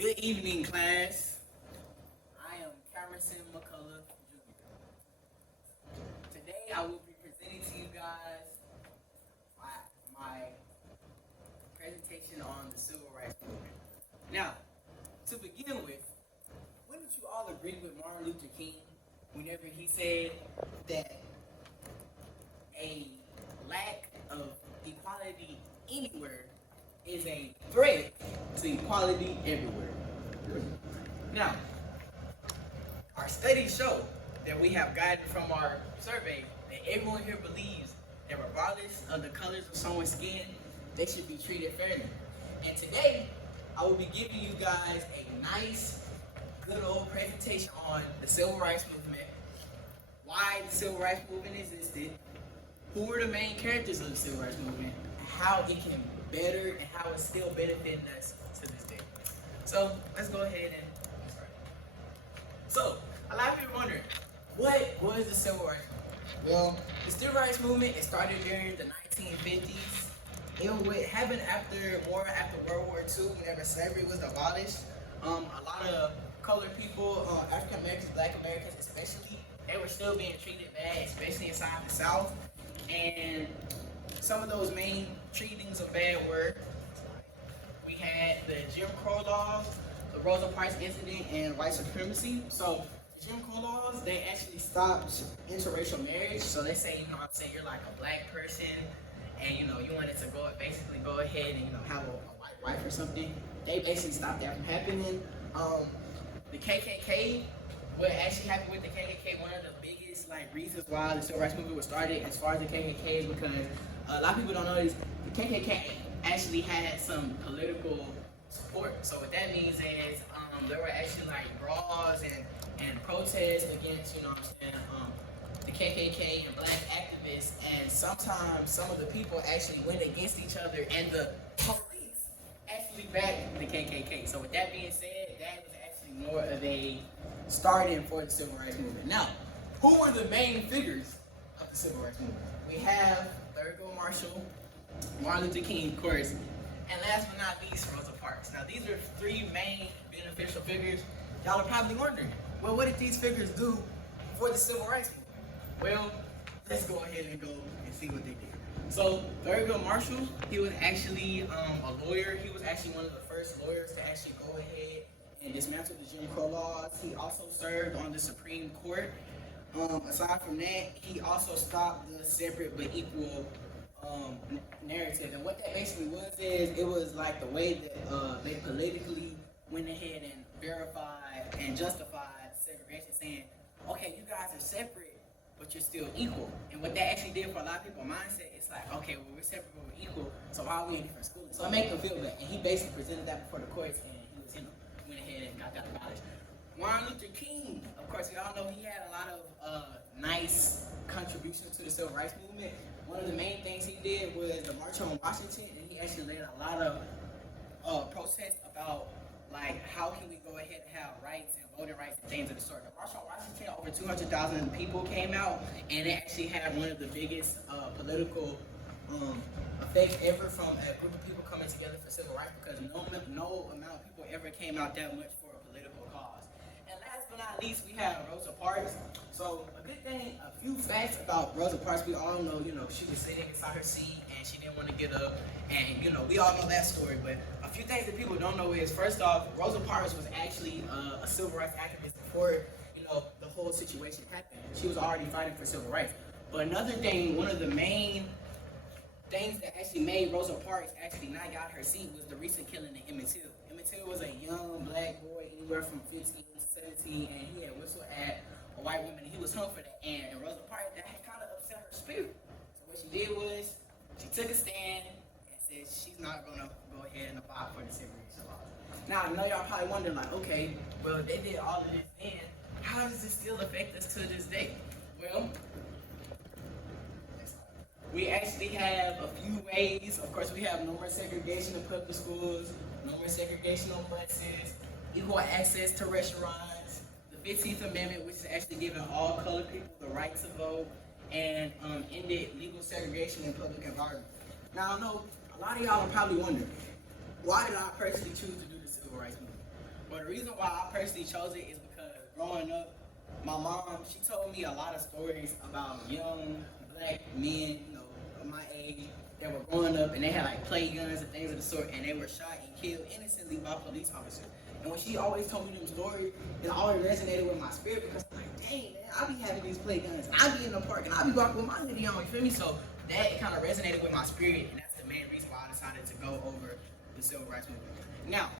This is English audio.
Good evening, class. I am Cameron McCullough Jr. Today I will be presenting to you guys my presentation on the Civil Rights Movement. Now, to begin with, wouldn't you all agree with Martin Luther King whenever he said that a lack of equality anywhere is a threat to equality everywhere? Now, our studies show that we have gotten from our survey that everyone here believes that regardless of the colors of someone's skin, they should be treated fairly. And today, I will be giving you guys a nice, good old presentation on the Civil Rights Movement, why the Civil Rights Movement existed, who were the main characters of the Civil Rights Movement, and how it can better and how it's still benefiting us to this day. So let's go ahead and get started. So a lot of people are wondering, what was the Civil Rights Movement? Well, the Civil Rights Movement, it started during the 1950s. It happened after World War II, whenever slavery was abolished. A lot of colored people, African Americans, Black Americans especially, they were still being treated bad, especially inside the South. And some of those main treatings of bad were, we had the Jim Crow laws, the Rosa Parks incident, and white supremacy. So the Jim Crow laws, they actually stopped interracial marriage. So they say, say you're like a black person, and you wanted to basically go ahead and have a white wife or something. They basically stopped that from happening. The KKK, what actually happened with the KKK, one of the biggest reasons why the Civil Rights Movement was started as far as the KKK is because a lot of people don't know this, the KKK actually had some political support. So what that means is there were actually brawls and protests against, the KKK and black activists, and sometimes some of the people actually went against each other, and the police actually backed the KKK. So with that being said, that was actually more of a starting for the Civil Rights Movement. Now, who were the main figures of the Civil Rights Movement? We have Thurgood Marshall, Martin Luther King, of course, and last but not least, Rosa Parks. Now, these are three main beneficial figures. Y'all are probably wondering, well, what did these figures do for the Civil Rights Movement? Well, let's go ahead and go and see what they did. So, Thurgood Marshall, he was actually a lawyer. He was actually one of the first lawyers to actually go ahead and dismantle the Jim Crow laws. He also served on the Supreme Court. Aside from that, he also stopped the separate but equal narrative. And what that basically was is, it was like the way that they politically went ahead and verified and justified segregation, saying, okay, you guys are separate, but you're still equal. And what that actually did for a lot of people's mindset, it's like, okay, well, we're separate, but we're equal, so why are we in different schools? So it made them feel bad. And he basically presented that before the courts, and he was, went ahead and got that abolished. Martin Luther King, of course, we all know he had a lot of nice contributions to the Civil Rights Movement. One of the main things he did was the March on Washington, and he actually led a lot of protests about how can we go ahead and have rights and voting rights and things of the sort. The March on Washington, over 200,000 people came out, and it actually had one of the biggest political effects ever from a group of people coming together for civil rights, because no amount of people ever came out that much for a political cause. And last but not least, we have Rosa Parks. So a good thing, a few facts about Rosa Parks. We all know, she was sitting inside her seat and she didn't want to get up, and we all know that story. But a few things that people don't know is, first off, Rosa Parks was actually a civil rights activist before the whole situation happened. She was already fighting for civil rights. But another thing, one of the main things that actually made Rosa Parks actually not get out her seat was the recent killing of Emmett Till. Emmett Till was a young black boy, anywhere from 15 to 17, and he had whistled at a white woman, and he was hung for that. And Rosa Parks, that kind of upset her spirit. So what she did was, she took a stand and said she's not gonna go ahead and abide for the segregation laws. Now, I know y'all probably wondering, okay, well, they did all of this then, how does this still affect us to this day? Well, we actually have a few ways. Of course, we have no more segregation in public schools, no more segregation on buses, equal access to restaurants, the 15th Amendment, which is actually giving all colored people the right to vote, and ended legal segregation in public environments. Now, I know a lot of y'all are probably wondering, why did I personally choose to do the Civil Rights Movement? Well, the reason why I personally chose it is because growing up, my mom, she told me a lot of stories about young black men, of my age, that were growing up and they had like play guns and things of the sort, and they were shot and killed innocently by police officers. And when she always told me them stories, it always resonated with my spirit because I'm like, dang, man, I be having these play guns. I be in the park and I be walking with my hoodie on, you feel me? So that kind of resonated with my spirit, and that's the main reason why I decided to go over the civil rights movement. Now,